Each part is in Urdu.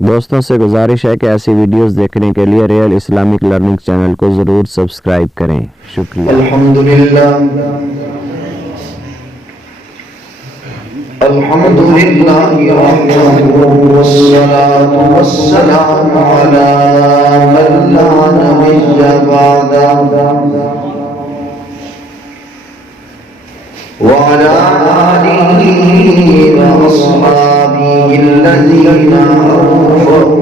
دوستوں سے گزارش ہے کہ ایسی ویڈیوز دیکھنے کے لیے ریئل اسلامک لرننگ چینل کو ضرور سبسکرائب کریں. شکریہ. الحمدللہ والصلاة والسلام على من لا نبي بعده وعلى آله وأصحابه الذين أوفوا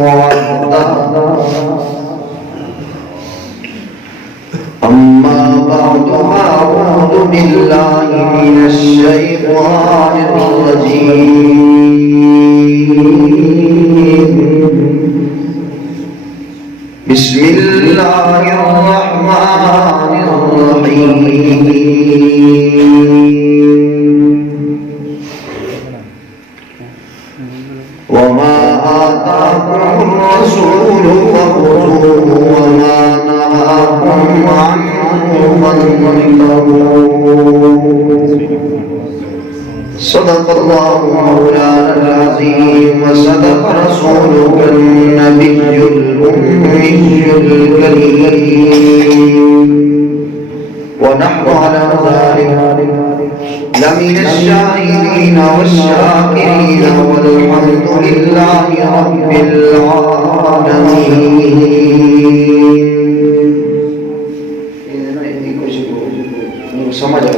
وعدا. أما بعد أعوذ بالله من الشيطان الرجيم. بسم الله الرحمن الرحيم. وما آتاكم الرسول فخذوه وما نهاكم عنه فانتهوا. صدق الله مولانا العظيم وصدق رسولك النبي الأمي الكريم ونحن على ذلك لمن الشاهدين والشاكرين والحمد لله رب العالمين. سمجھ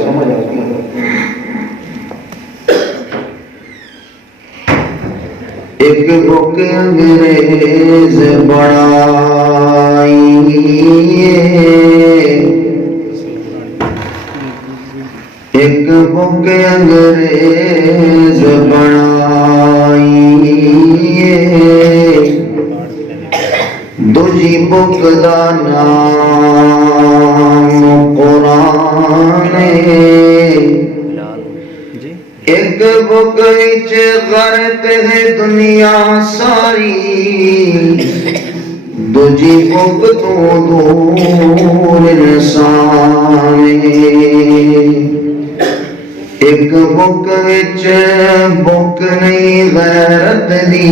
ایک بک انگریز بڑائی ایک بک انگریز بڑائی دوجی بک دا نام قرآن ایک بک وچ غرق ہے دنیا ساری دوجی بک تو دور انسان ایک بک وچ بک نہیں غیرت دی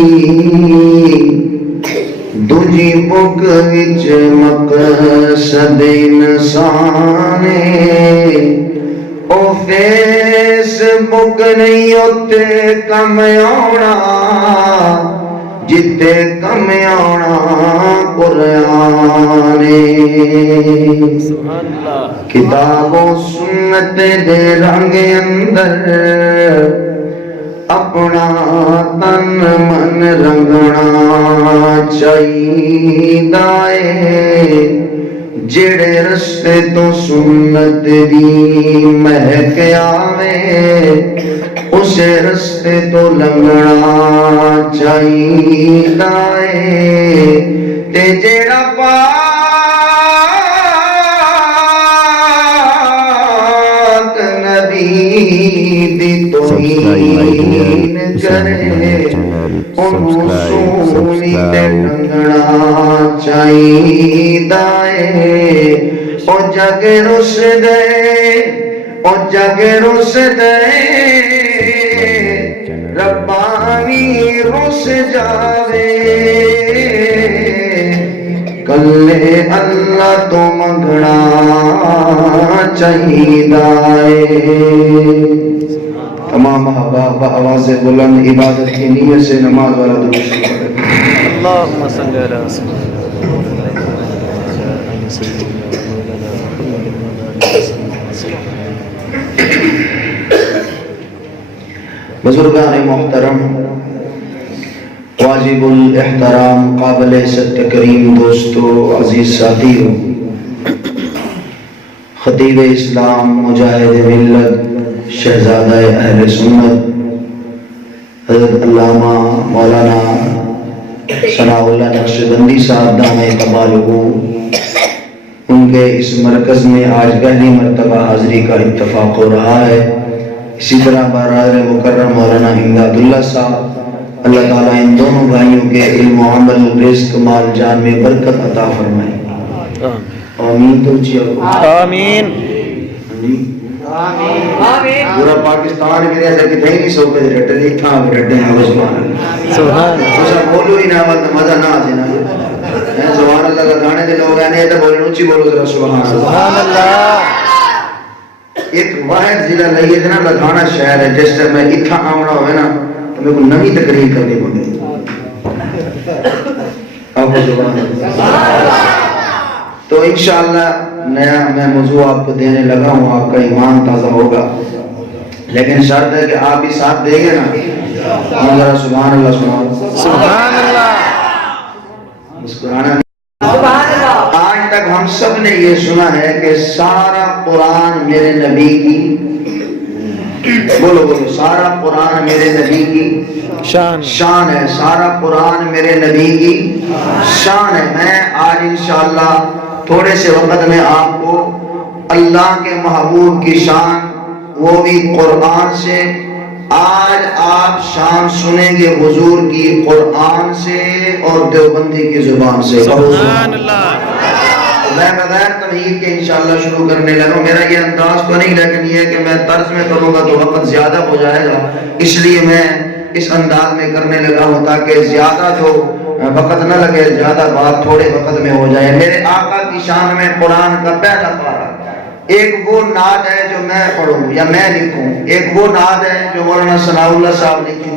دوجی بک وچ مقصد انسان او فیس بک نہیں ہوتے کم آنا جتے کم آنا قرآن کتاب و سنت دے رنگ اندر اپنا تن من رنگنا چاہیدا ہے جڑے رستے تو سنت دی مہک آوے اسے رستے تو لنگنا چاہیدا ہے تے جڑا پاک نبی دی توہین کرے انہوں سونی تے لنگنا چاہیدا او جگ رس دے او جگ رس دے ربانی رس جاوے کلے اللہ تو منگنا چاہیدا ہے. تمام احباب بآواز بلند عبادت کی نیت سے نماز والا درود اللہم صلی علی بزرگان محترم واجب الاحترام قابل عزت تکریم دوستو عزیز ساتھیو خطیب اسلام مجاہد ملت شہزادہ اہل سنت حضرت علامہ مولانا ثناء اللہ نقشبندی صاحب دامِ کمالہ ان کے اس مرکز میں آج پہلی مرتبہ حاضری کا اتفاق ہو رہا ہے. اسی طرح برادر مکرم مولانا امداد اللہ صاحب اللہ تعالیٰ ان دونوں بھائیوں کے علم و عمل رزق مال جان میں برکت عطا فرمائے. آمین. تو آمین. پورا پاکستان میرے ایسے کتنے ہی نہیں سو پہ رٹے نہیں تھا رٹے ہیں سبحان اللہ سبحان اللہ بولو ہی نہ مزہ نہ آتے نا سبحان اللہ کا گانے دے لوگ آنے تو بولے اونچی بولو ذرا سبحان اللہ ایک واحد ضلع لئیے نا لدھانا شہر ہے جس سے میں اتھا آمنا ہوئے نا تو میں کو نمی تقریر کرنی پڑے تو انشاءاللہ نیا میں موضوع آپ کو دینے لگا ہوں آپ کا ایمان تازہ ہوگا لیکن شرط ہے کہ آپ بھی ساتھ دیں گے نا ہم ذرا سبحان اللہ سبحان اللہ مسکرانا آج تک ہم سب نے یہ سنا ہے کہ سارا قرآن میرے نبی کی بولو بولو سارا قرآن میرے نبی کی شان ہے سارا قرآن میرے نبی کی شان ہے میں آج انشاءاللہ تھوڑے سے وقت میں آپ کو اللہ کے محبوب کی شان وہ بھی قرآن سے آج آپ شان سنیں گے حضور کی قرآن سے اور دیوبندی کی زبان سے سبحان اللہ میں بغیر تمہید کے انشاءاللہ شروع کرنے لگا میرا یہ انداز تو نہیں لیکن یہ کہ میں طرز میں کروں گا تو وقت زیادہ ہو جائے گا اس لیے میں اس انداز میں کرنے لگا ہوں تاکہ زیادہ جو وقت نہ لگے زیادہ بات تھوڑے وقت میں ہو جائے میرے آقا کی شان میں قرآن کا پہلا پارہ ایک وہ نعت ہے جو میں پڑھوں یا میں لکھوں ایک وہ نعت ہے جو مولانا ثناء اللہ صاحب لکھی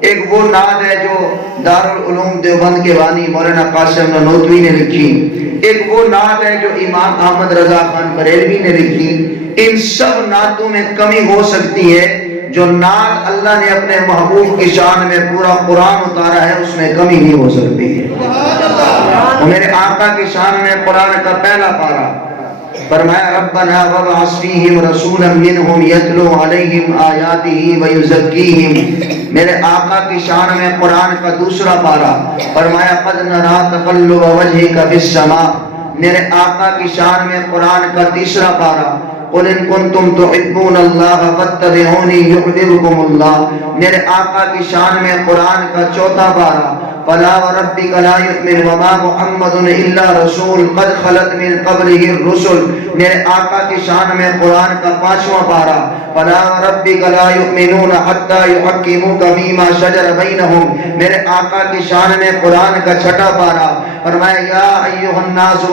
ایک وہ نعت ہے جو دارالعلوم دیوبند کے بانی مولانا قاسم نانوتوی نے لکھی ایک وہ نعت ہے جو امام احمد رضا خان بریلوی نے لکھی ان سب نعتوں میں کمی ہو سکتی ہے جو نعت اللہ نے اپنے محبوب کی شان میں پورا قرآن اتارا ہے اس میں کمی نہیں ہو سکتی ہے میرے آقا کی شان میں قرآن کا پہلا پارہ فرمایا ربنا وابعث فیہم رسولا منہم یتلو علیہم آیاتہ ویزکیہم میرے آقا کی شان میں قرآن کا دوسرا پارہ فرمایا قد نرا تقلب وجہک فی السماء میرے آقا کی شان میں قرآن کا تیسرا پارہ قل ان کنتم تحبون اللہ فاتبعونی یحببکم اللہ میرے آقا کی شان میں قرآن کا چوتھا پارہ فلا وربک لا یؤمن وما محمد الا رسول قد خلت من قبله الرسل میرے آقا کی شان میں قرآن کا پانچواں پارہ فلا وربک لا یؤمنون حتى يحكموك فيما شجر بینہم میرے آقا کی شان میں قرآن کا چھٹا پارہ فرمایا یا ایھا الناس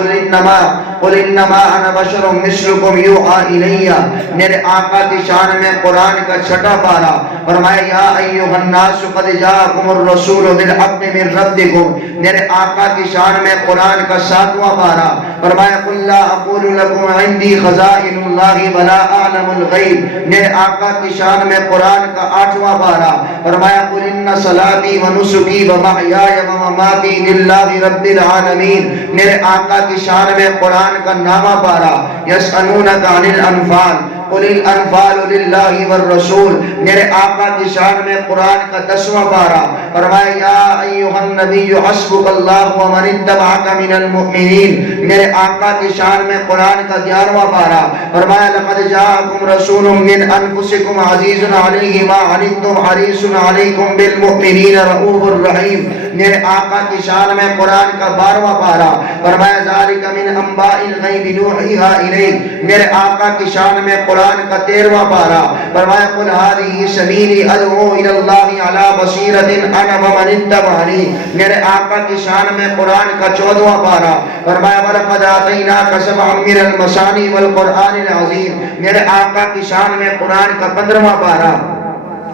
قل انما انا بشر مثلکم یوحى الی میرے آقا کی شان میں قرآن کا چھٹا پارہ فرمایا یا ایھا الناس قد جاءکم الرسول بالحق من ربکم میرے آقا کی شان میں قرآن کا ساتواں پارہ فرمایا قل لا اقول لکم عندی خزائن اللہ ولا اعلم الغیب میرے آقا کی شان میں قرآن کا آٹھواں پارہ فرمایا قل ان صلاتی و نسکی و محیای و مماتی للہ رب العالمین میرے آقا کی شان میں قرآن کا نامہ پارہ یسألونک عن الانفال قل الانفال للہ والرسول میرے آقا کی شان میں قرآن کا دسواں پارہ فرمایا یا ایھا النبی حسبک اللہ ومن اتبعک من المؤمنین میرے آقا کی شان میں قرآن کا 11واں پارہ فرمایا لقد جاءکم رسول من انفسکم عزیز علیہ ما عنتم حریص علیکم بالمؤمنین رؤوف الرحیم میرے آقا کی شان میں قرآن کا 12واں پارہ فرمایا ذالک من انباء الغیب نوحیھا الیک میرے آقا کی شان میں قرآن کا 13واں پارہ فرمایا قل ھذہ سبیلی ادعو الی اللہ علی بصیرۃ انا ومن اتبعنی میرے آقا کی شان میں قرآن کا 14واں پارہ فرمایا ولقد آتیناک سبعا من المثانی والقرآن العظیم میرے آقا کی شان میں قرآن کا 15واں پارہ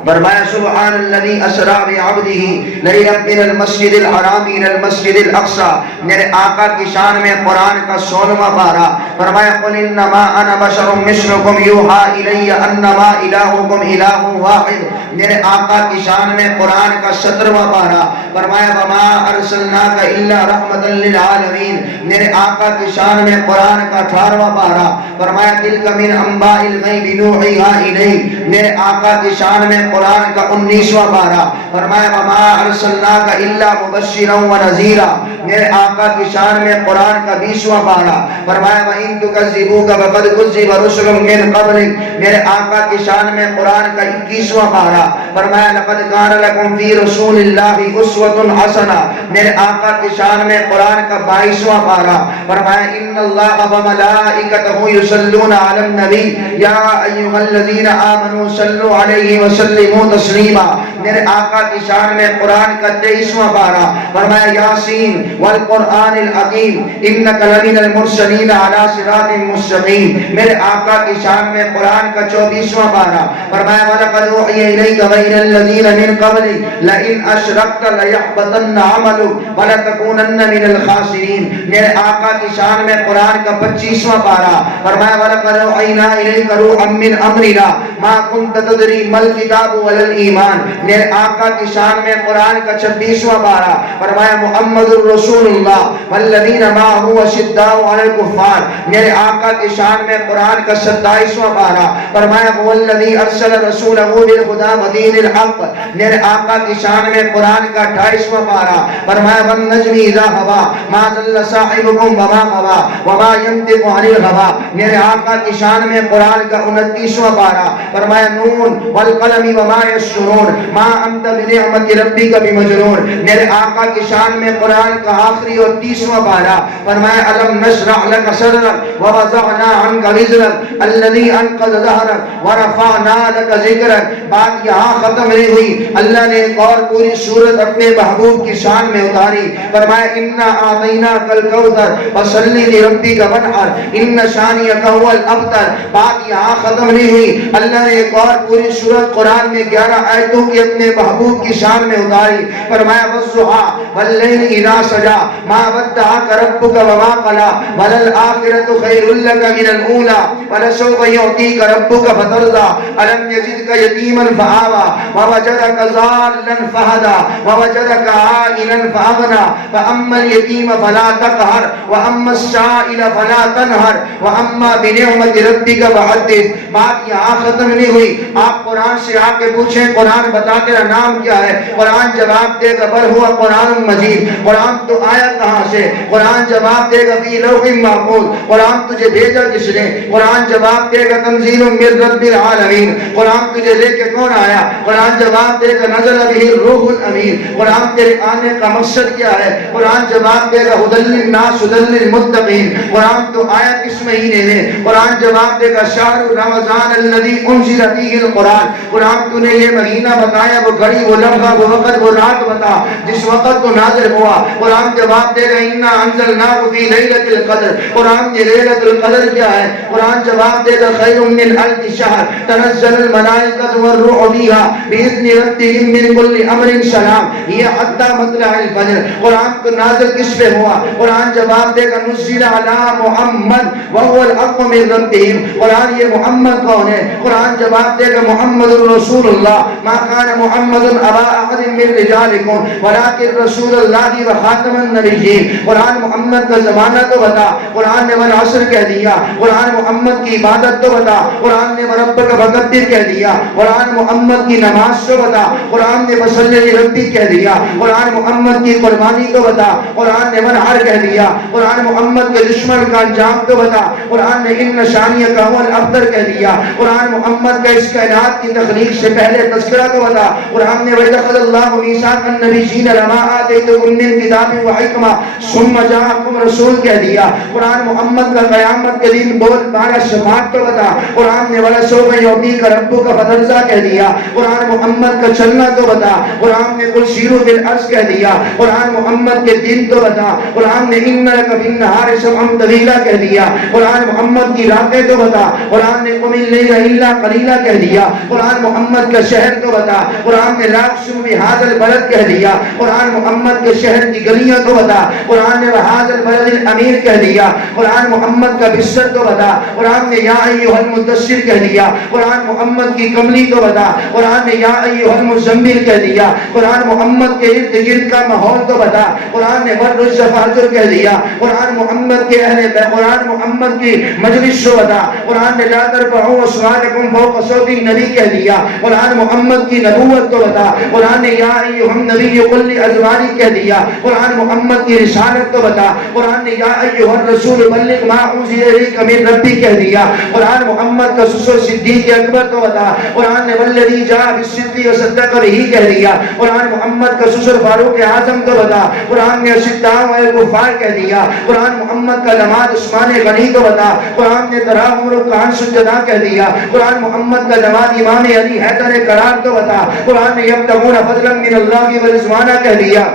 فرمایا سبحان الذی اسری بعبدہ لیلا من المسجد الحرام الى المسجد الاقصى میرے آقا کی شان میں قرآن کا 16واں پارہ فرمایا قل انما انا بشر مثلکم یوحى الی انما الہکم الہ واحد میرے آقا کی شان میں قرآن کا 17واں پارہ فرمایا وما ارسلناک الا رحمتا للعالمین میرے آقا کی شان میں قرآن کا 18واں پارہ فرمایا تلک من انباء الغیب نوحیھا الیک میرے آقا کی شان میں قرآن کا 19واں پارہ فرمایا وما ارسلناک الا مبشرا ونذیرا میرے آقا کی شان میں قرآن کا 20واں پارہ فرمایا وان تکذبوک فقد کذب رسل من قبلک میرے آقا کی شان میں قرآن کا 21واں پارہ فرمایا لقد کان لکم فی رسول اللہ اسوۃ اسوۃ حسنہ، میرے آقا کی شان میں قرآن کا 22واں پارہ، فرمایا ان اللہ و ملائکتہ یصلون علی النبی یا ایھا الذین آمنوا صلوا علیہ وسلموا تسلیما، میرے آقا کی شان میں قرآن کا 23واں پارہ، فرمایا یاسین والقرآن الحکیم انک لمن المرسلین علی صراط مستقیم، میرے آقا کی شان میں قرآن کا 24واں پارہ، فرمایا وَلَقَدْ أُوحِيَ إِلَيْكَ وَإِلَى الَّذِينَ مِن قَبْلِكَ لَئِنْ أَشْرَكْتَ لَيَحْبَطَنَّ عَمَلُكَ وَلَتَكُونَنَّ مِنَ الْخَاسِرِينَ، میرے آقا کی شان میں قرآن کا 25واں پارہ، فرمایا وَلَقَدْ أَوْحَيْنَا إِلَيْكَ رُوحًا مِّنْ أَمْرِنَا مَا كُنتَ تَدْرِي مَا الْكِتَابُ وَلَا الْإِيمَانُ، میرے آقا کی شان میں قرآن کا 26واں پارہ، فرمایا محمد الرسول اللہ والذین معه أشداء علی الکفار، میرے آقا کی شان میں قرآن کا 27واں پارہ، فرمایا هو الذی ارسل رسولہ بالہدی ودین الحق، میرے آقا کی شان میں قرآن کا 28واں پارہ، فرمایا والنجم اذا ہوا ما ضل صاحبکم وما غوی وما ینطق عن الہوی، میرے آقا کی شان میں قرآن کا 29واں پارہ، فرمایا نون والقلم وما یسطرون ما انت بنعمت ربک بمجنون، میرے آقا کی شان میں قرآن کا آخری اور 30واں پارہ، فرمایا الم نشرح لک صدرک ووضعنا عنک وزرک الذی انقض ظہرک ورفعنا لک ذکرک، بات یہاں ختم نہیں ہوئی، اللہ نے ایک اور پوری سورت اپنے محبوب کی شان میں اتاری، فرمایا انا اعطیناک الکوثر فصلی لربک وانحر ان شانئک هو الابتر، بات یہاں ختم نہیں ہوئی، اللہ نے ایک اور پوری سورت قرآن میں 11 آیتوں کی اپنے محبوب کی شان میں اتاری، فرمایا والضحی واللیل اذا سجی ما ودعک ربک وما قلی وللآخرۃ خیر لک من الاولی ولسوف یعطیک ربک فترضی الم یجدک یتیما فآوی ووجدک ضالا فہدی ووجدک عائلا فأغنی فاما الیتیم فلا تقہر واما السائل فلا تنہر واما بنعمت ربک فحدث، بات یہاں ختم نہیں ہوئی، آپ قرآن سے آ کے پوچھیں قرآن بتا تیرا نام کیا ہے، قرآن جواب دے گا بل ہوا قرآن مجید، قرآن تو آیا کہاں سے، قرآن جواب دے گا فی لوح محفوظ، قرآن تجھے بھیجا کس نے، قرآن جواب دے گا تنزیل من رب العالمین، قرآن تجھے لے کے کون آیا، قرآن جواب دے گا نزل بہ الروح الامین، قرآن تیرے آنے کا مقصد کیا ہے، قرآن جواب دے گا ھدی للناس ھدی للمتقین، قرآن تو آیا کس مہینے میں، قرآن جواب دے گا شہر رمضان الذی انزل فیہ القرآن، قرآن تو نے یہ مہینہ بتایا، وہ گھڑی وہ لمحہ وہ وقت وہ رات بتا جس وقت تو نازل ہوا، قرآن جواب دے گا انا انزلناہ فی لیلۃ القدر، قرآن یہ لیلۃ القدر کیا ہے، قرآن جواب دے گا خیر من الف شہر تنزل الملائکۃ والروح فیہا باذن ربہم من کل امر سلام، یہ حتی مطلع الفجر، قرآن تو نازل کس پہ ہوا، قرآن جواب دے گا نزل علی محمد وهو الحق من ربہم، قرآن یہ محمد کون ہے، قرآن جواب دے گا محمد رسول اللہ ما کان محمد ابا احد من رجالکم ولکن رسول اللہ وخاتم النبیین، قرآن محمد کا زمانہ تو بتا، قرآن نے والعصر کہہ دیا، قرآن محمد کی عبادت تو بتا، قرآن نے وربک فکبر کہہ دیا، قرآن محمد کی نماز تو بتا، قرآن نے وصلی لربک کہہ دیا، قرآن محمد کی قربانی تو بتا، قرآن نے منحر کہہ دیا، قرآن محمد کے دشمن کا انجام تو بتا، قرآن نے ان شانیہ کا هو الابتر کہہ دیا، قرآن محمد کا اس کائنات کی تخلیق سے پہلے تذکرہ تو بتا، قرآن نے وَإِذَا اللَّهُ مِيثَاقَ النَّبِيِّينَ لَمَا آتَيْتُكُم مِّن كِتَابٍ وَحِكْمَةٍ ثُمَّ جَاءَكُمْ رَسُولٌ کہہ دیا، قرآن محمد کا قیامت کے دن بول بالا شفاعت تو بتا، قرآن نے وَلَسَوْفَ يُعْطِيكَ رَبُّكَ فَتَرْضَىٰ کہہ دیا، قرآن محمد کا چلنا تو بتا، قرآن نے قُلْ سِیرُوا فِی الْأَرْضِ کہہ دیا، قرآن محمد کے دن تو بتا، قرآن نے إِنَّ لَکَ فِی النَّهَارِ سَبْحًا طَوِیلًا کہہ دیا، قرآن محمد کی راتیں تو بتا، قرآن نے قُمِ اللَّیلَ إِلَّا قَلِیلًا کہہ دیا، قرآن محمد کا شہر تو بتا، قرآن نے لا اقسم بہذا البلد کہہ دیا، قرآن محمد کے شہر کی گلیاں تو بتا، قرآن نے وہذا البلد الامیر کہہ دیا، قرآن محمد کا بستر تو بتا، قرآن نے یا ایھا المدثر کہہ دیا، قرآن محمد کی کملی تو بتا، قرآن نے یا ایھا المزمل کہہ دیا، قرآن محمد کے ارد گرد کا ماحول تو بتا، قرآن نے والرجز فاہجر کہہ دیا، قرآن محمد کے اہل قرآن محمد کی مجلس تو بتا، قرآن نے لا ترفعوا اصواتکم فوق صوت النبی کہہ دیا، قرآن محمد کی نبوت کو بتا، قرآن نے یا ایھا النبی قل لازواجک کہہ دیا، قرآن محمد کی رسالت کو بتا، قرآن نے یا ایھا الرسول بلغ ما انزل الیک من ربک کہہ دیا، قرآن محمد کا سسر صدیق اکبر کو بتا، قرآن نے والذی جاء بالصدق وصدق بہ کہہ دیا، قرآن محمد کا سسر فاروق اعظم کو بتا، قرآن نے اشداء الکفار کہہ دیا، قرآن محمد کا داماد عثمان غنی کو بتا، قرآن نے تراہم رکعان سجدہ کہہ دیا، قرآن محمد کا داماد امام علی حیدر کرار کو بتا، قرآن نے یبتغون فضلا من اللہ ورضوانا کہہ دیا،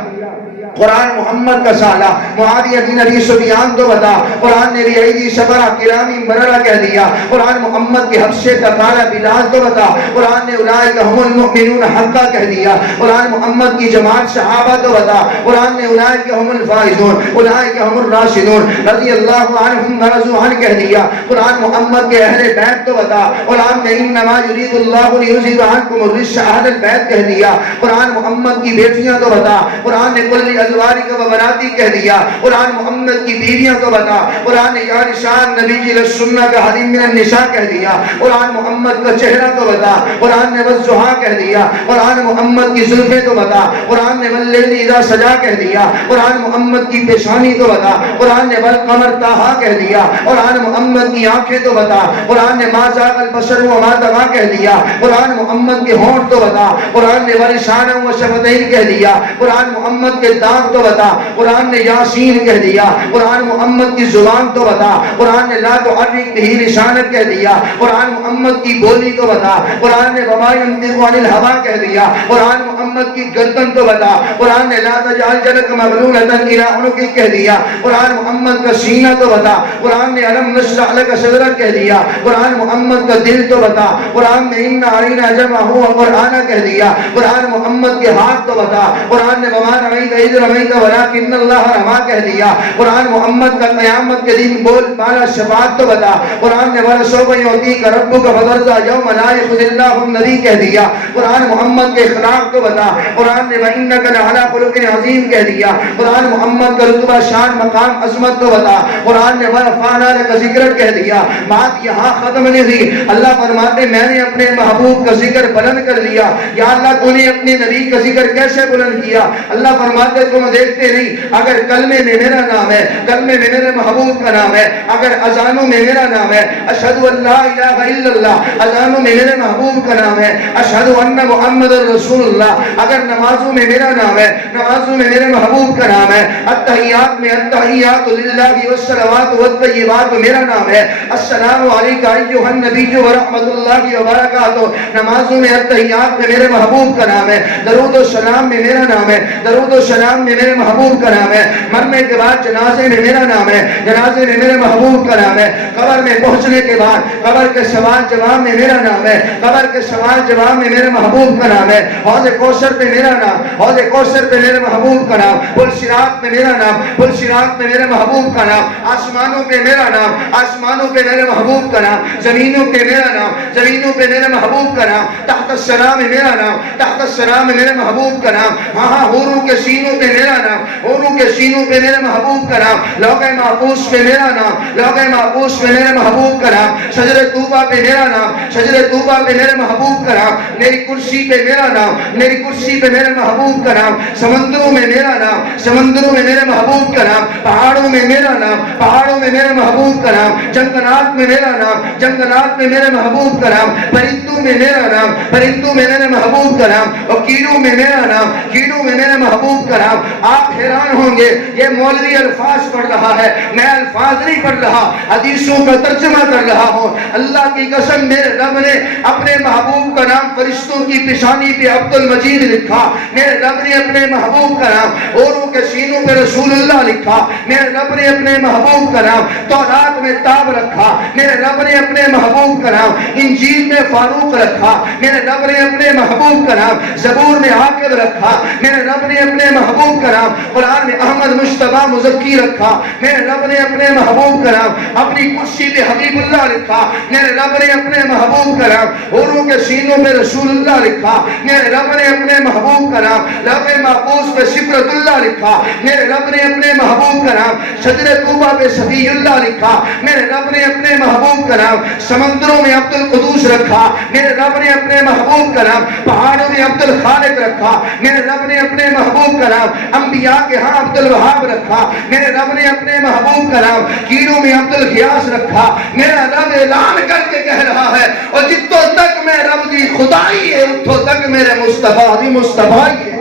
قرآن محمد کا سالہ معاویہ بن ابی سفیان تو بتا، قرآن نے بھی عیدی شبرہ کرامی بررہ کہہ دیا، قرآن محمد کے حبشے کا کالا بلال تو بتا، قرآن نے اولئک هم المؤمنون حقا کہہ دیا، قرآن محمد کی جماعت صحابہ تو بتا، قرآن نے اولئک هم الفائزون اولئک هم الراشدون رضی اللہ عنہم ورضوا عنہ کہہ دیا، قرآن محمد کے اہل بیت تو بتا، قرآن نے انما یرید اللہ لیذھب عنکم الرجس اہل البیت کہہ دیا، قرآن محمد کی بیٹیاں تو بتا، قرآن نے کل ازواجک و بناتی کہہ دیا، قرآن محمد کی بیویاں کو بتا، قرآن نے یا نساء النبی لستن کحدیم من النساء کہہ دیا، قرآن محمد کا چہرہ تو بتا، قرآن نے والضحیٰ کہہ دیا، قرآن محمد کی زلفیں تو بتا، قرآن نے واللیل اذا سجا کہہ دیا، قرآن محمد کی پیشانی تو بتا، قرآن نے والقمر طٰہٰ کہہ دیا، قرآن محمد کی آنکھیں تو بتا، قرآن نے ما زاغ البصر وما طغیٰ کہہ دیا، قرآن محمد کے ہونٹ تو بتا، قرآن نے ولسانا وشفتین کہہ دیا، قرآن محمد کے دانت تو بتا، قرآن نے یاسین کہہ دیا، قرآن محمد کی زبان تو بتا، قرآن نے لا تحرک بہ لسانک کہہ دیا، قرآن محمد کی بولی تو بتا، قرآن نے وما ینطق عن الہویٰ کہہ دیا، قرآن محمد کی گردن تو بتا، قرآن نے لا تجعل یدک مغلولۃ الی عنقک کہہ دیا، قرآن محمد کا سینہ تو بتا، قرآن نے الم نشرح لک صدرک کہہ دیا، قرآن محمد کا دل تو بتا، قرآن نے انا علینا جمعہ وقرآن کہہ دیا، قرآن محمد کے ہاتھ تو بتا، قرآن نے وما رمیت اذ رمیت ولکن اللہ رما کہہ دیا، قرآن محمد کا قیامت کے دن بول بالا شفاعت تو بتا، قرآن نے ولسوف یعطیک ربک فترضی یوم لا یخزی اللہ النبی کہہ دیا، قرآن محمد کے اخلاق تو بتا، قرآن نے وانک لعلی خلق عظیم کہہ دیا، قرآن محمد کا رتبہ شان مقام عظمت تو بتا، قرآن نے ورفعنا لک ذکرک کہہ دیا۔ بات یہاں ختم نہیں ہوئی، اللہ فرماتے میں نے اپنے محبوب کا ذکر بلند کر لیا۔ یا اللہ تو نے اپنے نبی کا ذکر کیسے بلند کیا؟ اللہ فرماتے تم دیکھتے نہیں، اگر کلمے میں میرا نام ہے، کلمے میں میرے محبوب کا نام ہے، اگر اذانوں میں میرا نام ہے، اشہد ان لا الہ الا اللہ، اذانوں میں میرے محبوب کا نام ہے، اشہد ان محمد رسول اللہ، اگر نمازوں میں میرا نام ہے، نمازوں میں میرے محبوب کا نام ہے، التحیات میں التحیات للہ والصلوات والطیبات میرا نام ہے، السلام علیکہ ایھا النبی ورحمۃ اللہ وبرکاتہ، نمازوں میں التحیات میں میرے محبوب کا نام ہے، درود و سلام میں میرا نام ہے، درود و سلام میں میرے محبوب کا نام ہے، مرنے کے بعد جنازے میں میرا نام ہے، جنازے میں میرے محبوب کا نام ہے، قبر میں پہنچنے کے بعد قبر کے سوال جواب میں میرا نام ہے، قبر کے سوال جواب میں میرے محبوب کا نام ہے، حوض کوثر پہ میرا نام، حوض کوثر پہ میرے محبوب کا نام، پل صراط میں میرا نام، پل صراط میں میرے محبوب کا نام، آسمانوں پہ میرا نام، آسمانوں پہ میرے محبوب کا نام، زمینوں پہ میرا نام، زمینوں پہ میرے محبوب کا نام، تحت السلام میں میرا نام، تحت السلام میں میرے محبوب کا نام، ہاں حوروں کے سینوں پہ میرا نام، حوروں کے سینوں پہ میرے محبوب کا نام، لوح محفوظ پہ میرا نام، لوح محفوظ پہ میرے محبوب کا نام، شجر طوبہ پہ میرا نام، شجر طوبہ پہ میرے محبوب کا نام، میری کرسی پہ میرا نام، میری کرسی پہ میرے محبوب کا نام، سمندروں میں میرا نام، سمندروں میں میرے محبوب کا نام، پہاڑوں میں میرا نام، پہاڑوں میں میرے محبوب کا نام، جنگلات میں میرا نام، جنگلات میں میرے محبوب کا نام، پرندوں میں میرا نام، پرندوں میں میرے محبوب کا نام، اور کیڑوں میں میرا نام، کیڑوں میں میرے محبوب کا نام۔ آپ حیران ہوں گے یہ مولوی الفاظ پڑھ رہا ہے، میں الفاظ نہیں پڑھ رہا، حدیثوں کا ترجمہ کر رہا ہوں۔ اللہ کی قسم میرے رب نے اپنے محبوب کا نام فرشتوں کی پیشانی پہ عبد المجید لکھا، میرے رب نے اپنے محبوب کا نام اوروں کے سینوں پہ رسول اللہ لکھا، میرے رب نے اپنے محبوب کا نام تورات میں تاب رکھا، میرے رب نے اپنے محبوب کا نام انجیل میں فاروق رکھا، میرے رب نے اپنے محبوب کا نام زبور میں عاقب رکھا، میرے رب نے اپنے محبوب کا نام قرآن میں احمد مجتبیٰ مزکی رکھا، میرے رب نے اپنے محبوب کا نام اپنی کرسی پہ حبیب اللہ لکھا، میرے رب نے اپنے محبوب کا نام حوروں کے سینوں پہ رسول اللہ لکھا، میرے رب نے اپنے محبوب کا نام لوح محفوظ پہ صفرت اللہ لکھا۔ لکھا، میرے رب نے اپنے محبوب کا نام شجر طوبہ پہ صفی اللہ لکھا، میرے رب نے اپنے محبوب کا نام سمندروں میں عبد القدوس رکھا، میرے رب نے اپنے محبوب کا نام پہاڑوں میں عبد الخالق رکھا، میرے رب نے اپنے محبوب کا نام انبیاء کے ہاں عبد الوہاب رکھا، میرے رب نے اپنے محبوب کا نام کیڑوں میں عبد الغیاث رکھا۔ میرا رب اعلان کر کے کہہ رہا ہے اور جتوں تک میں رب دی خدائی ہے اتوں تک میرے مصطفیٰ دی مصطفیٰ ہے۔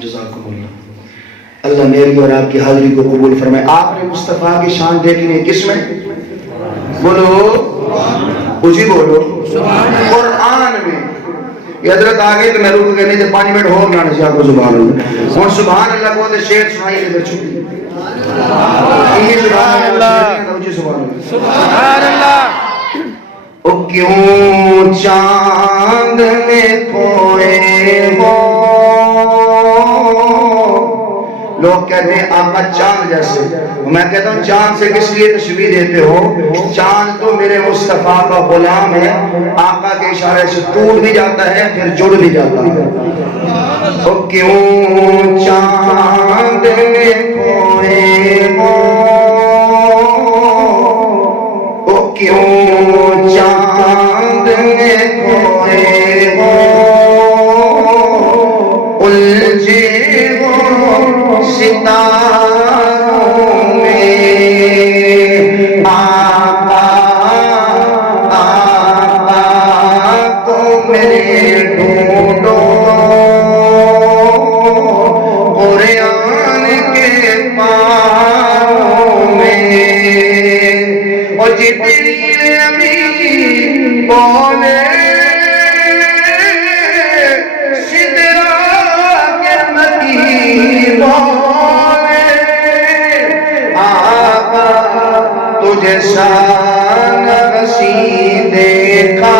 جزاکم اللہ۔ اللہ میری اور آپ کی حاضری کو قبول فرمائے۔ آپ نے مصطفیٰ کی شان دیکھنی ہے کس میں؟ بولو اچھی بولو، قرآن میں۔ یہ حضرت آگے تو میں رک گئے نہیں تو 5 منٹ ہو گیا نسی آپ کو سبحان اللہ۔ اور سبحان اللہ کو تو شعر سنائی لے بچوں سبحان اللہ سبحان اللہ۔ او کیوں چاند میں کھوئے ہو، لوگ کہتے ہیں آقا چاند جیسے، میں کہتا ہوں چاند سے کس لیے تشبیہ دیتے ہو؟ چاند تو میرے مصطفیٰ کا غلام ہے، آقا کے اشارے سے ٹوٹ بھی جاتا ہے پھر جڑ بھی جاتا ہے۔ او کیوں چاند میں کھوئے ہو، او کیوں چاند میں کھوئے ہو، الجھے ستاروں میں، آقا کو میرے ڈھونڈو، قرآن کے پاروں میں۔ اور جبریل ابھی بولے تجھے شان نسی دیکھا،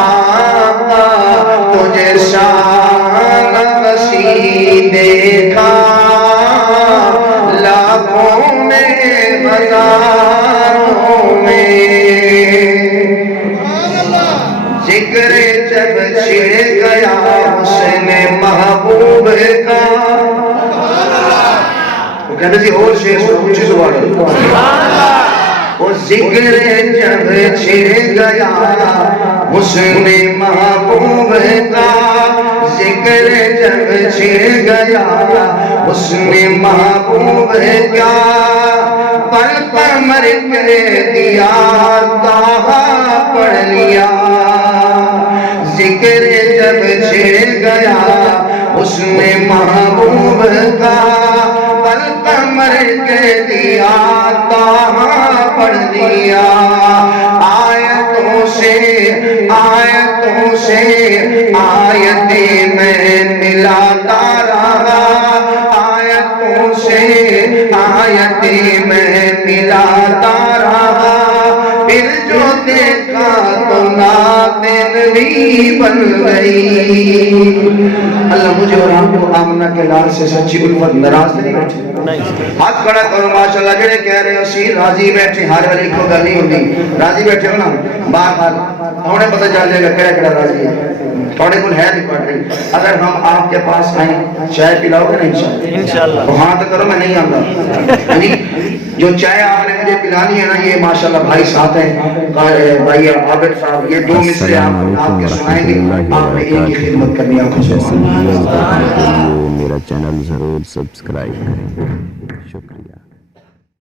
آقا تجھے شان نسی دیکھا، لاکھوں میں ہزاروں میں، ذکر جب چھڑ گیا حسن محبوب کا، کہتے تھے اور شیئر اونچی زبان اور ذکر جب چھڑ گیا حسن محبوب کا، ذکر جب چھڑ گیا حسن محبوب کا، پل قمر کے دیا تاہا پڑھ لیا، ذکر جب چھڑ گیا حسن محبوب کا، قمر کے دیا تاہا پڑھ دیا، آیتوں سے آیتیں میں ملاتا رہا، آیتوں سے آیتیں میں ملاتا رہا، پھر جو دیکھا تو نعت نبی بن گئی۔ اللہ مجھے اور آپ کو آمنہ کے لال سے سچی الفت ناراض نہیں بیٹھے، ہاتھ کھڑا کرو ماشاءاللہ، جڑے کہہ رہے ہو سی راضی بیٹھے، ہر والی کو گل نہیں ہوتی، راضی بیٹھے ہو نا باہر ہمیں پتہ چل جائے گا کہڑا راضی ہے، تھوڑے کو ہے نہیں پڑھ رہی۔ اگر ہم آپ کے پاس آئیں چائے پلاؤ گے نا انشاءاللہ؟ تو ہاں تو کرو، میں نہیں آتا، جو چائے آپ نے مجھے پلانی ہے نا، یہ ماشاءاللہ بھائی ساتھ ہیں، بھائی عابد صاحب، یہ 2 مصرے آپ کے سنائیں گے، آپ نے ان کی خدمت کرنی ہے۔ میرا چینل ضرور سبسکرائب کریں، شکریہ۔